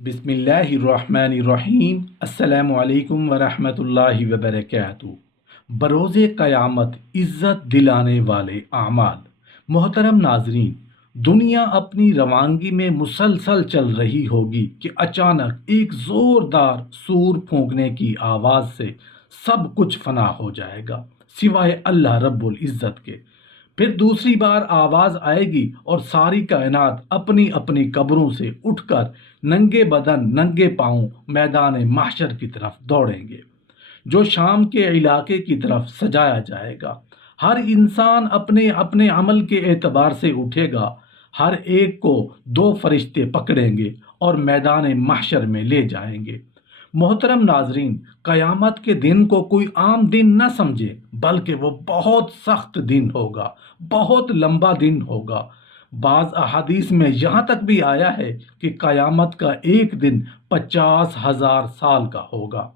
بسم اللہ الرحمن الرحیم۔ السلام علیکم ورحمۃ اللہ وبرکاتہ۔ بروز قیامت عزت دلانے والے اعمال۔ محترم ناظرین، دنیا اپنی روانگی میں مسلسل چل رہی ہوگی کہ اچانک ایک زوردار سور پھونکنے کی آواز سے سب کچھ فنا ہو جائے گا سوائے اللہ رب العزت کے۔ پھر دوسری بار آواز آئے گی اور ساری کائنات اپنی اپنی قبروں سے اٹھ کر ننگے بدن ننگے پاؤں میدان محشر کی طرف دوڑیں گے، جو شام کے علاقے کی طرف سجایا جائے گا۔ ہر انسان اپنے اپنے عمل کے اعتبار سے اٹھے گا۔ ہر ایک کو دو فرشتے پکڑیں گے اور میدان محشر میں لے جائیں گے۔ محترم ناظرین، قیامت کے دن کو کوئی عام دن نہ سمجھے، بلکہ وہ بہت سخت دن ہوگا، بہت لمبا دن ہوگا۔ بعض احادیث میں یہاں تک بھی آیا ہے کہ قیامت کا ایک دن 50,000 سال کا ہوگا۔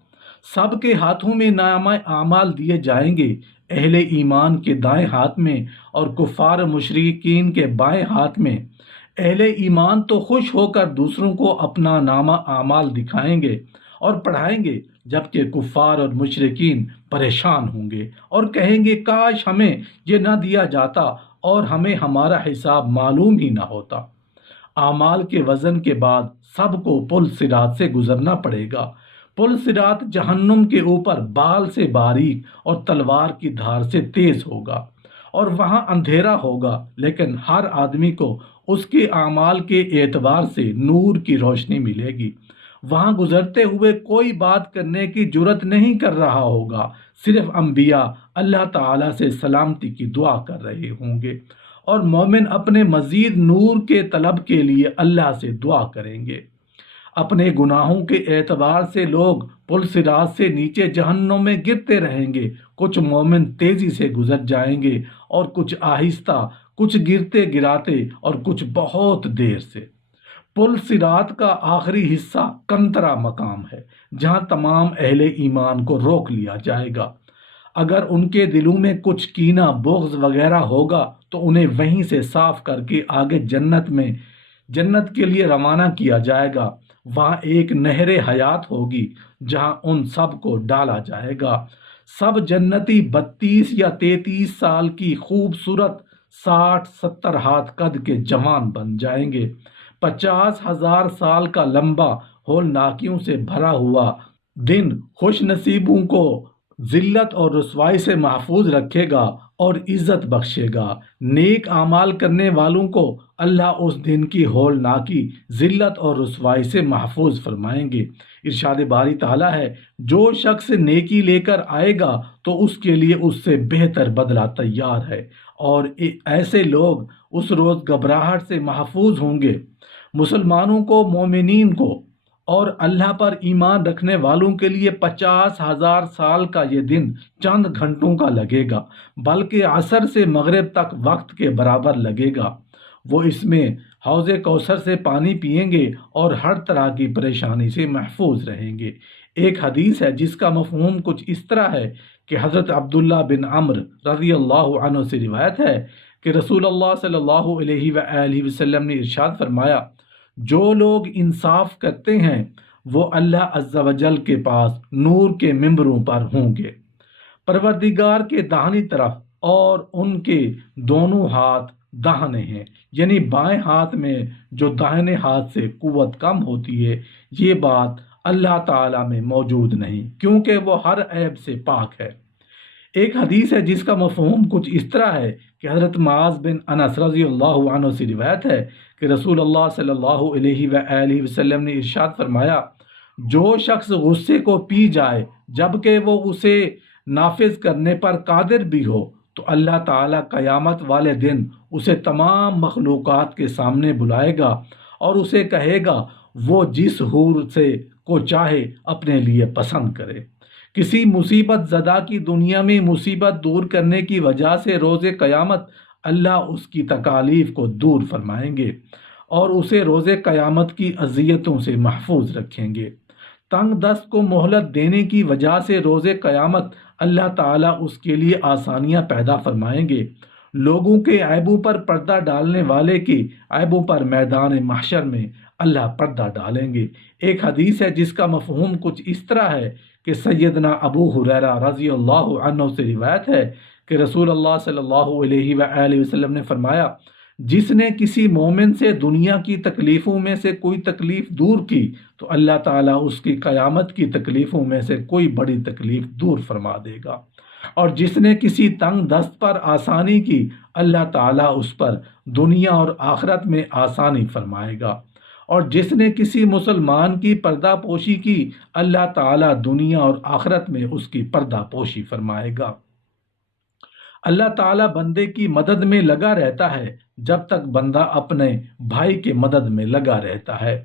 سب کے ہاتھوں میں نامہ اعمال دیے جائیں گے، اہل ایمان کے دائیں ہاتھ میں اور کفار مشرکین کے بائیں ہاتھ میں۔ اہل ایمان تو خوش ہو کر دوسروں کو اپنا نامہ اعمال دکھائیں گے اور پڑھائیں گے، جبکہ کفار اور مشرکین پریشان ہوں گے اور کہیں گے کاش ہمیں یہ نہ دیا جاتا اور ہمیں ہمارا حساب معلوم ہی نہ ہوتا۔ اعمال کے وزن کے بعد سب کو پل صراط سے گزرنا پڑے گا۔ پل صراط جہنم کے اوپر بال سے باریک اور تلوار کی دھار سے تیز ہوگا، اور وہاں اندھیرا ہوگا، لیکن ہر آدمی کو اس کے اعمال کے اعتبار سے نور کی روشنی ملے گی۔ وہاں گزرتے ہوئے کوئی بات کرنے کی جرت نہیں کر رہا ہوگا، صرف انبیاء اللہ تعالیٰ سے سلامتی کی دعا کر رہے ہوں گے، اور مومن اپنے مزید نور کے طلب کے لیے اللہ سے دعا کریں گے۔ اپنے گناہوں کے اعتبار سے لوگ پل صراط سے نیچے جہنم میں گرتے رہیں گے۔ کچھ مومن تیزی سے گزر جائیں گے اور کچھ آہستہ، کچھ گرتے گراتے اور کچھ بہت دیر سے۔ پل صراط کا آخری حصہ کنترا مقام ہے، جہاں تمام اہل ایمان کو روک لیا جائے گا۔ اگر ان کے دلوں میں کچھ کینہ، بغض وغیرہ ہوگا تو انہیں وہیں سے صاف کر کے آگے جنت کے لیے روانہ کیا جائے گا۔ وہاں ایک نہر حیات ہوگی جہاں ان سب کو ڈالا جائے گا۔ سب جنتی 32 یا 33 سال کی خوبصورت 60-70 ہاتھ قد کے جوان بن جائیں گے۔ 50,000 سال کا لمبا ہولناکیوں سے بھرا ہوا دن خوش نصیبوں کو ذلت اور رسوائی سے محفوظ رکھے گا اور عزت بخشے گا۔ نیک اعمال کرنے والوں کو اللہ اس دن کی ہولناکی، ذلت اور رسوائی سے محفوظ فرمائیں گے۔ ارشاد باری تعالیٰ ہے، جو شخص نیکی لے کر آئے گا تو اس کے لیے اس سے بہتر بدلہ تیار ہے، اور ایسے لوگ اس روز گھبراہٹ سے محفوظ ہوں گے۔ مسلمانوں کو، مومنین کو اور اللہ پر ایمان رکھنے والوں کے لیے 50,000 سال کا یہ دن چند گھنٹوں کا لگے گا، بلکہ عصر سے مغرب تک وقت کے برابر لگے گا۔ وہ اس میں حوض کوثر سے پانی پیئیں گے اور ہر طرح کی پریشانی سے محفوظ رہیں گے۔ ایک حدیث ہے جس کا مفہوم کچھ اس طرح ہے کہ حضرت عبداللہ بن عمرو رضی اللہ عنہ سے روایت ہے کہ رسول اللہ صلی اللہ علیہ وآلہ وسلم نے ارشاد فرمایا، جو لوگ انصاف کرتے ہیں وہ اللہ عز و جل کے پاس نور کے ممبروں پر ہوں گے، پروردگار کے داہنی طرف، اور ان کے دونوں ہاتھ داہنے ہیں، یعنی بائیں ہاتھ میں جو داہنے ہاتھ سے قوت کم ہوتی ہے، یہ بات اللہ تعالیٰ میں موجود نہیں، کیونکہ وہ ہر عیب سے پاک ہے۔ ایک حدیث ہے جس کا مفہوم کچھ اس طرح ہے کہ حضرت معاذ بن انس رضی اللہ عنہ سے روایت ہے کہ رسول اللہ صلی اللہ علیہ وآلہ وسلم نے ارشاد فرمایا، جو شخص غصے کو پی جائے جبکہ وہ اسے نافذ کرنے پر قادر بھی ہو، تو اللہ تعالیٰ قیامت والے دن اسے تمام مخلوقات کے سامنے بلائے گا اور اسے کہے گا وہ جس حور سے کو چاہے اپنے لیے پسند کرے۔ کسی مصیبت زدہ کی دنیا میں مصیبت دور کرنے کی وجہ سے روز قیامت اللہ اس کی تکالیف کو دور فرمائیں گے اور اسے روز قیامت کی اذیتوں سے محفوظ رکھیں گے۔ تنگ دست کو مہلت دینے کی وجہ سے روز قیامت اللہ تعالیٰ اس کے لیے آسانیاں پیدا فرمائیں گے۔ لوگوں کے عیبوں پر پردہ ڈالنے والے کی عیبوں پر میدان محشر میں اللہ پردہ ڈالیں گے۔ ایک حدیث ہے جس کا مفہوم کچھ اس طرح ہے کہ سیدنا ابو ہریرہ رضی اللہ عنہ سے روایت ہے کہ رسول اللہ صلی اللہ علیہ وآلہ وسلم نے فرمایا، جس نے کسی مومن سے دنیا کی تکلیفوں میں سے کوئی تکلیف دور کی تو اللہ تعالیٰ اس کی قیامت کی تکلیفوں میں سے کوئی بڑی تکلیف دور فرما دے گا، اور جس نے کسی تنگ دست پر آسانی کی اللہ تعالیٰ اس پر دنیا اور آخرت میں آسانی فرمائے گا، اور جس نے کسی مسلمان کی پردہ پوشی کی اللہ تعالیٰ دنیا اور آخرت میں اس کی پردہ پوشی فرمائے گا۔ اللہ تعالیٰ بندے کی مدد میں لگا رہتا ہے جب تک بندہ اپنے بھائی کے مدد میں لگا رہتا ہے۔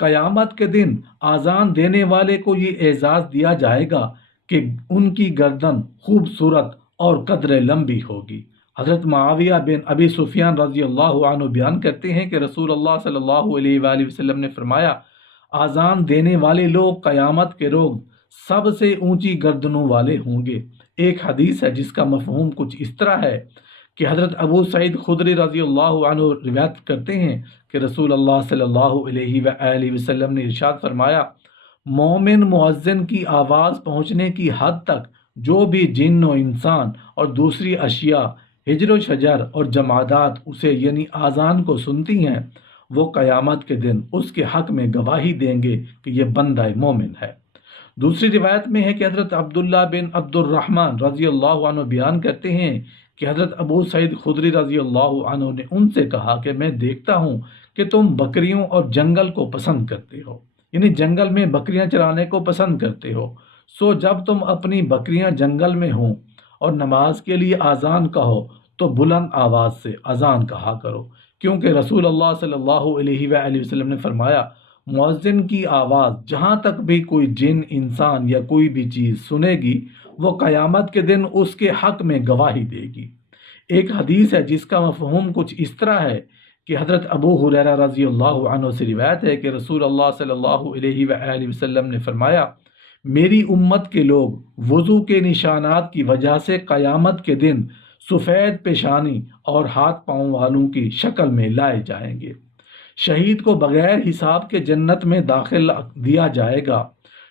قیامت کے دن آذان دینے والے کو یہ اعزاز دیا جائے گا کہ ان کی گردن خوبصورت اور قدر لمبی ہوگی۔ حضرت معاویہ بن ابی سفیان رضی اللہ عنہ بیان کرتے ہیں کہ رسول اللہ صلی اللہ علیہ وآلہ وسلم نے فرمایا، آذان دینے والے لوگ قیامت کے روز سب سے اونچی گردنوں والے ہوں گے۔ ایک حدیث ہے جس کا مفہوم کچھ اس طرح ہے کہ حضرت ابو سعید خدری رضی اللہ عنہ روایت کرتے ہیں کہ رسول اللہ صلی اللہ علیہ وآلہ وسلم نے ارشاد فرمایا، مومن مؤذن کی آواز پہنچنے کی حد تک جو بھی جن و انسان اور دوسری اشیاء ہجر و شجر اور جمادات اسے یعنی آذان کو سنتی ہیں، وہ قیامت کے دن اس کے حق میں گواہی دیں گے کہ یہ بندہ مومن ہے۔ دوسری روایت میں ہے کہ حضرت عبداللہ بن عبد الرحمن رضی اللہ عنہ بیان کرتے ہیں کہ حضرت ابو سعید خدری رضی اللہ عنہ نے ان سے کہا کہ میں دیکھتا ہوں کہ تم بکریوں اور جنگل کو پسند کرتے ہو، یعنی جنگل میں بکریاں چرانے کو پسند کرتے ہو، سو جب تم اپنی بکریاں جنگل میں ہوں اور نماز کے لیے آذان کہو تو بلند آواز سے اذان کہا کرو، کیونکہ رسول اللہ صلی اللہ علیہ وآلہ وسلم نے فرمایا، مؤذن کی آواز جہاں تک بھی کوئی جن انسان یا کوئی بھی چیز سنے گی وہ قیامت کے دن اس کے حق میں گواہی دے گی۔ ایک حدیث ہے جس کا مفہوم کچھ اس طرح ہے کہ حضرت ابو ہریرہ رضی اللہ عنہ سے روایت ہے کہ رسول اللہ صلی اللہ علیہ وآلہ وسلم نے فرمایا، میری امت کے لوگ وضو کے نشانات کی وجہ سے قیامت کے دن سفید پیشانی اور ہاتھ پاؤں والوں کی شکل میں لائے جائیں گے۔ شہید کو بغیر حساب کے جنت میں داخل دیا جائے گا۔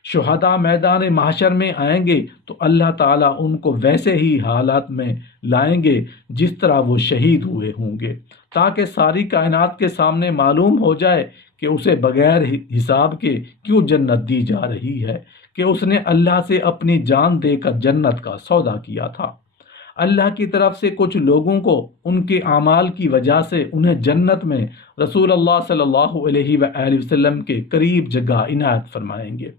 شہداء میدان محشر میں آئیں گے تو اللہ تعالیٰ ان کو ویسے ہی حالات میں لائیں گے جس طرح وہ شہید ہوئے ہوں گے، تاکہ ساری کائنات کے سامنے معلوم ہو جائے کہ اسے بغیر حساب کے کیوں جنت دی جا رہی ہے، کہ اس نے اللہ سے اپنی جان دے کر جنت کا سودا کیا تھا۔ اللہ کی طرف سے کچھ لوگوں کو ان کے اعمال کی وجہ سے انہیں جنت میں رسول اللہ صلی اللہ علیہ وآلہ وسلم کے قریب جگہ عنایت فرمائیں گے،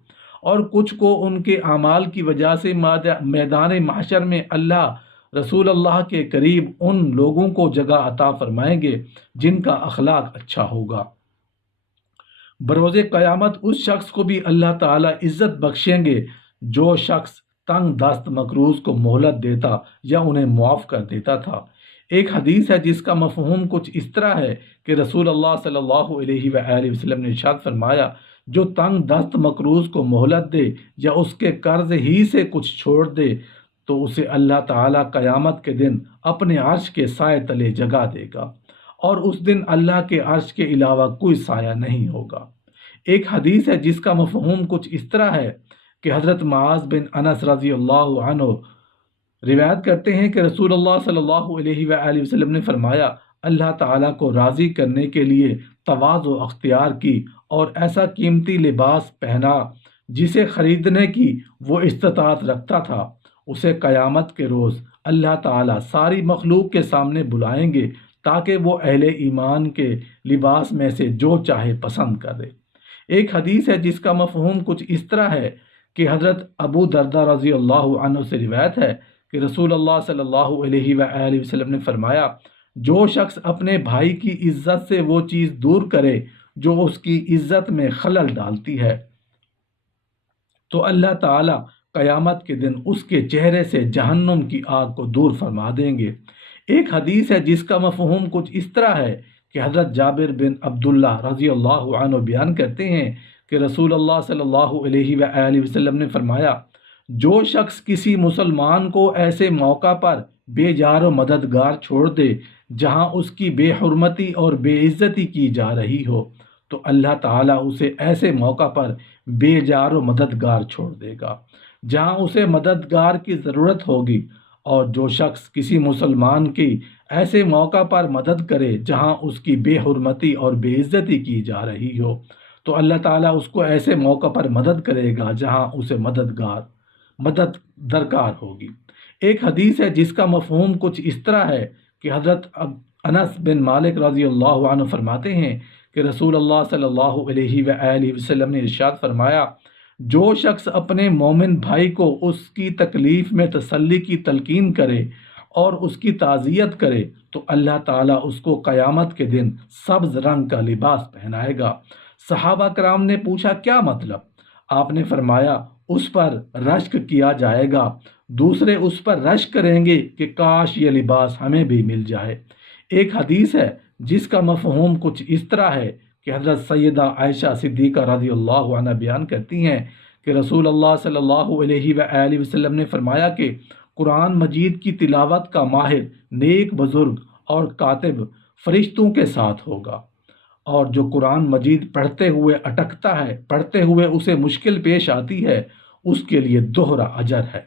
اور کچھ کو ان کے اعمال کی وجہ سے میدان محشر میں اللہ رسول اللہ کے قریب ان لوگوں کو جگہ عطا فرمائیں گے جن کا اخلاق اچھا ہوگا۔ بروز قیامت اس شخص کو بھی اللہ تعالیٰ عزت بخشیں گے جو شخص تنگ دست مقروض کو مہلت دیتا یا انہیں معاف کر دیتا تھا۔ ایک حدیث ہے جس کا مفہوم کچھ اس طرح ہے کہ رسول اللہ صلی اللہ علیہ وآلہ وسلم نے ارشاد فرمایا، جو تنگ دست مقروض کو مہلت دے یا اس کے قرض ہی سے کچھ چھوڑ دے تو اسے اللہ تعالیٰ قیامت کے دن اپنے عرش کے سائے تلے جگہ دے گا، اور اس دن اللہ کے عرش کے علاوہ کوئی سایہ نہیں ہوگا۔ ایک حدیث ہے جس کا مفہوم کچھ اس طرح ہے کہ حضرت معاذ بن انس رضی اللہ عنہ روایت کرتے ہیں کہ رسول اللہ صلی اللہ علیہ وآلہ وسلم نے فرمایا، اللہ تعالیٰ کو راضی کرنے کے لیے تواضع اختیار کی اور ایسا قیمتی لباس پہنا جسے خریدنے کی وہ استطاعت رکھتا تھا، اسے قیامت کے روز اللہ تعالیٰ ساری مخلوق کے سامنے بلائیں گے تاکہ وہ اہل ایمان کے لباس میں سے جو چاہے پسند کرے۔ ایک حدیث ہے جس کا مفہوم کچھ اس طرح ہے کہ حضرت ابو دردہ رضی اللہ عنہ سے روایت ہے کہ رسول اللہ صلی اللہ علیہ وآلہ وسلم نے فرمایا، جو شخص اپنے بھائی کی عزت سے وہ چیز دور کرے جو اس کی عزت میں خلل ڈالتی ہے تو اللہ تعالیٰ قیامت کے دن اس کے چہرے سے جہنم کی آگ کو دور فرما دیں گے۔ ایک حدیث ہے جس کا مفہوم کچھ اس طرح ہے کہ حضرت جابر بن عبداللہ رضی اللہ عنہ بیان کرتے ہیں کہ رسول اللہ صلی اللہ علیہ وآلہ وسلم نے فرمایا، جو شخص کسی مسلمان کو ایسے موقع پر بے جار و مددگار چھوڑ دے جہاں اس کی بے حرمتی اور بے عزتی کی جا رہی ہو تو اللہ تعالیٰ اسے ایسے موقع پر بے جار و مددگار چھوڑ دے گا جہاں اسے مددگار کی ضرورت ہوگی، اور جو شخص کسی مسلمان کی ایسے موقع پر مدد کرے جہاں اس کی بے حرمتی اور بے عزتی کی جا رہی ہو، تو اللہ تعالیٰ اس کو ایسے موقع پر مدد کرے گا جہاں اسے مدد درکار ہوگی۔ ایک حدیث ہے جس کا مفہوم کچھ اس طرح ہے کہ حضرت انس بن مالک رضی اللہ عنہ فرماتے ہیں کہ رسول اللہ صلی اللہ علیہ وآلہ وسلم نے ارشاد فرمایا، جو شخص اپنے مومن بھائی کو اس کی تکلیف میں تسلی کی تلقین کرے اور اس کی تعزیت کرے تو اللہ تعالیٰ اس کو قیامت کے دن سبز رنگ کا لباس پہنائے گا۔ صحابہ کرام نے پوچھا کیا مطلب؟ آپ نے فرمایا اس پر رشک کیا جائے گا، دوسرے اس پر رشک کریں گے کہ کاش یہ لباس ہمیں بھی مل جائے۔ ایک حدیث ہے جس کا مفہوم کچھ اس طرح ہے کہ حضرت سیدہ عائشہ صدیقہ رضی اللہ عنہ بیان کرتی ہیں کہ رسول اللہ صلی اللہ علیہ وآلہ وسلم نے فرمایا کہ قرآن مجید کی تلاوت کا ماہر نیک بزرگ اور کاتب فرشتوں کے ساتھ ہوگا، اور جو قرآن مجید پڑھتے ہوئے اٹکتا ہے، پڑھتے ہوئے اسے مشکل پیش آتی ہے، اس کے لیے دوہرا اجر ہے۔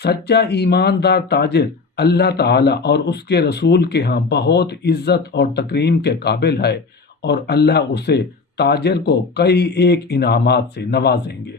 سچا ایماندار تاجر اللہ تعالیٰ اور اس کے رسول کے ہاں بہت عزت اور تکریم کے قابل ہے، اور اللہ اسے تاجر کو کئی ایک انعامات سے نوازیں گے۔